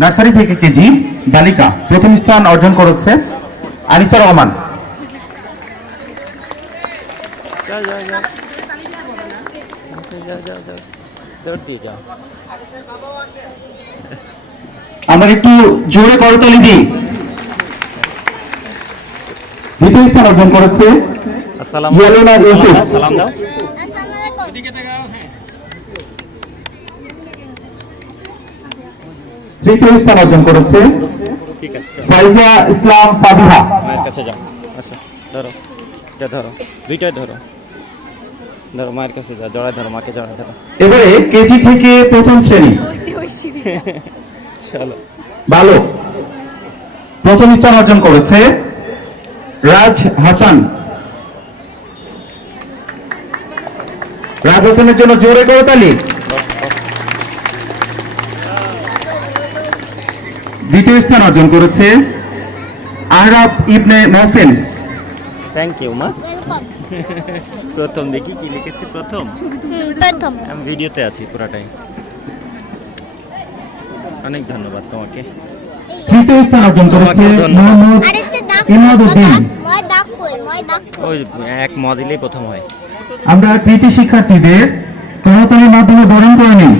Nursery থেকে KG বালিকা প্রথম স্থান অর্জন করেছে আনিসা রহমান। আমরা একটু জোরে করতালি দিই। দ্বিতীয় স্থান অর্জন করেছে ইয়ালুনা ইউসুফ। তৃতীয় স্থান অর্জন করেছে ফাইজা ইসলাম ফাবিহা। মায়ের কাছে যাও, আচ্ছা ধরো, এটা ধরো, দুইটাই ধরো, ধরো মায়ের কাছে যাও, জড়ায় ধরো, মাকে জড়ায় ধরো। এবারে কেজি থেকে প্রথম শ্রেণী চলো ভালো প্রথম স্থান অর্জন করেছে রাজ হাসান। রাজ হাসানের জন্য জোরে করতালি। দ্বিতীয় স্থান অর্জন করেছে আহরাব ইবনে মোহসেন। থ্যাংক ইউ মা। প্রথম দেখি কি লিখেছি, প্রথম আমি ভিডিওতে আছি পুরাটাই। অনেক ধন্যবাদ তোমাকে। তৃতীয় স্থান অর্জন করেছে মোহাম্মদ ইমাদউদ্দিন। ওই এক ম দিলেই প্রথম হয়। আমরা কৃতি শিক্ষার্থীদের করতালির মাধ্যমে বরণ করে নিই।